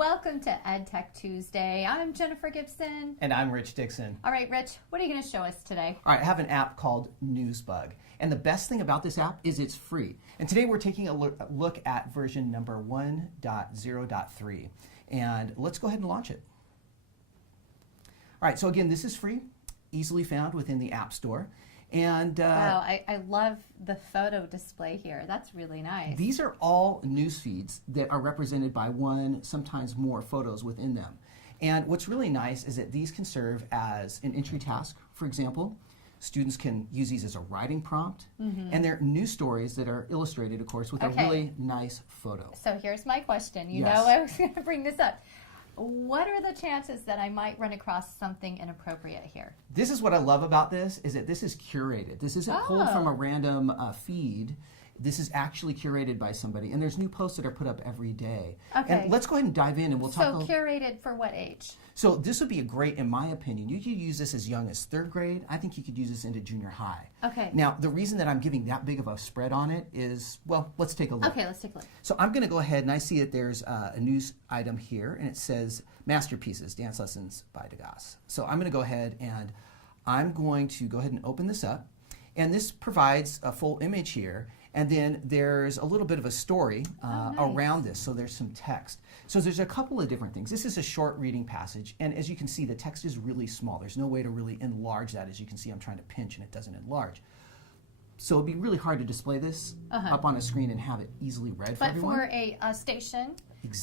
Welcome to EdTech Tuesday. I'm Jennifer Gibson. And I'm Rich Dixon. All right, Rich, what are you going to show us today? All right, I have an app called NewsBug. And the best thing about this app is it's free. And today we're taking a look at version number 1.0.3. And let's go ahead and launch it. All right, so again, this is free, easily found within the App Store. And wow, I love the photo display here. That's really nice. These are all news feeds that are represented by one, sometimes more photos within them. And what's really nice is that these can serve as an entry task. For example, students can use these as a writing prompt. And they're news stories that are illustrated, of course, with a really nice photo. So here's my question. You know I was going to bring this up. What are the chances that I might run across something inappropriate here? This is what I love about this, is that this is curated. This isn't pulled from a random feed. This is actually curated by somebody, and there's new posts that are put up every day. Okay. And let's go ahead and dive in, and we'll talk. So curated for what age? So this would be a great, in my opinion, you could use this as young as 3rd grade. I think you could use this into junior high. Okay. Now, the reason that I'm giving that big of a spread on it is, well, let's take a look. Okay, let's take a look. So I'm going to go ahead, and I see that there's a news item here, and it says Masterpieces, Dance Lessons by Degas. So I'm going to go ahead and open this up. And this provides a full image here. And then there's a little bit of a story around this, so there's some text. So there's a couple of different things. This is a short reading passage, and as you can see, the text is really small. There's no way to really enlarge that. As you can see, I'm trying to pinch, and it doesn't enlarge. So it'd be really hard to display this up on a screen and have it easily read for everyone. But for a station,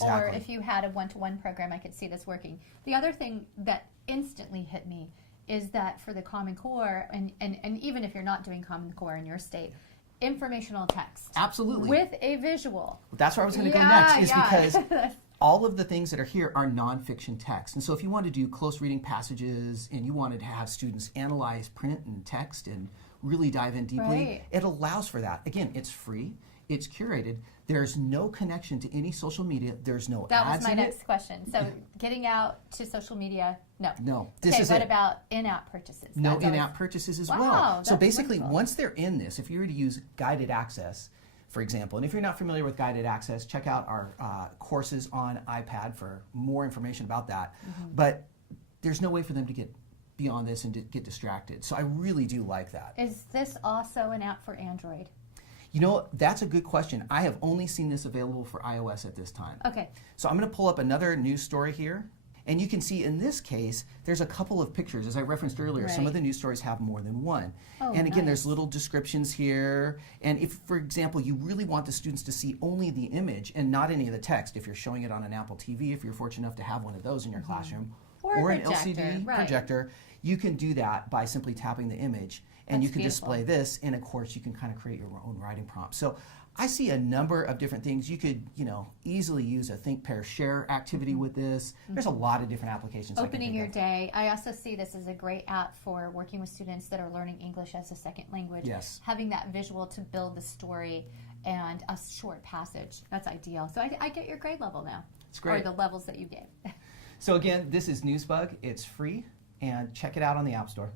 or if you had a one-to-one program, I could see this working. The other thing that instantly hit me is that for the Common Core, and even if you're not doing Common Core in your state, informational text. Absolutely. With a visual. That's where I was going to go next, is because all of the things that are here are nonfiction text. And so if you want to do close reading passages and you wanted to have students analyze print and text and really dive in deeply, it allows for that. Again, it's free. It's curated. There's no connection to any social media. There's no ads in it. That was my next question. So getting out to social media, no. No. What about in-app purchases? No in-app purchases as well. So basically, once they're in this, if you were to use guided access, for example, and if you're not familiar with guided access, check out our courses on iPad for more information about that. But there's no way for them to get beyond this and to get distracted. So I really do like that. Is this also an app for Android? You know, that's a good question. I have only seen this available for iOS at this time. Okay. So I'm going to pull up another news story here. And you can see in this case, there's a couple of pictures. As I referenced earlier, some of the news stories have more than one. And again, there's little descriptions here. And if, for example, you really want the students to see only the image and not any of the text, if you're showing it on an Apple TV, if you're fortunate enough to have one of those in your classroom, or an LCD projector, you can do that by simply tapping the image. And you can display this, and of course you can kind of create your own writing prompt. So I see a number of different things. You could, easily use a think, pair, share activity with this. There's a lot of different applications. Opening your day. I also see this as a great app for working with students that are learning English as a second language. Yes. Having that visual to build the story and a short passage. That's ideal. So I get your grade level now. It's great. Or the levels that you gave. So again, this is NewsBug. It's free, and check it out on the App Store.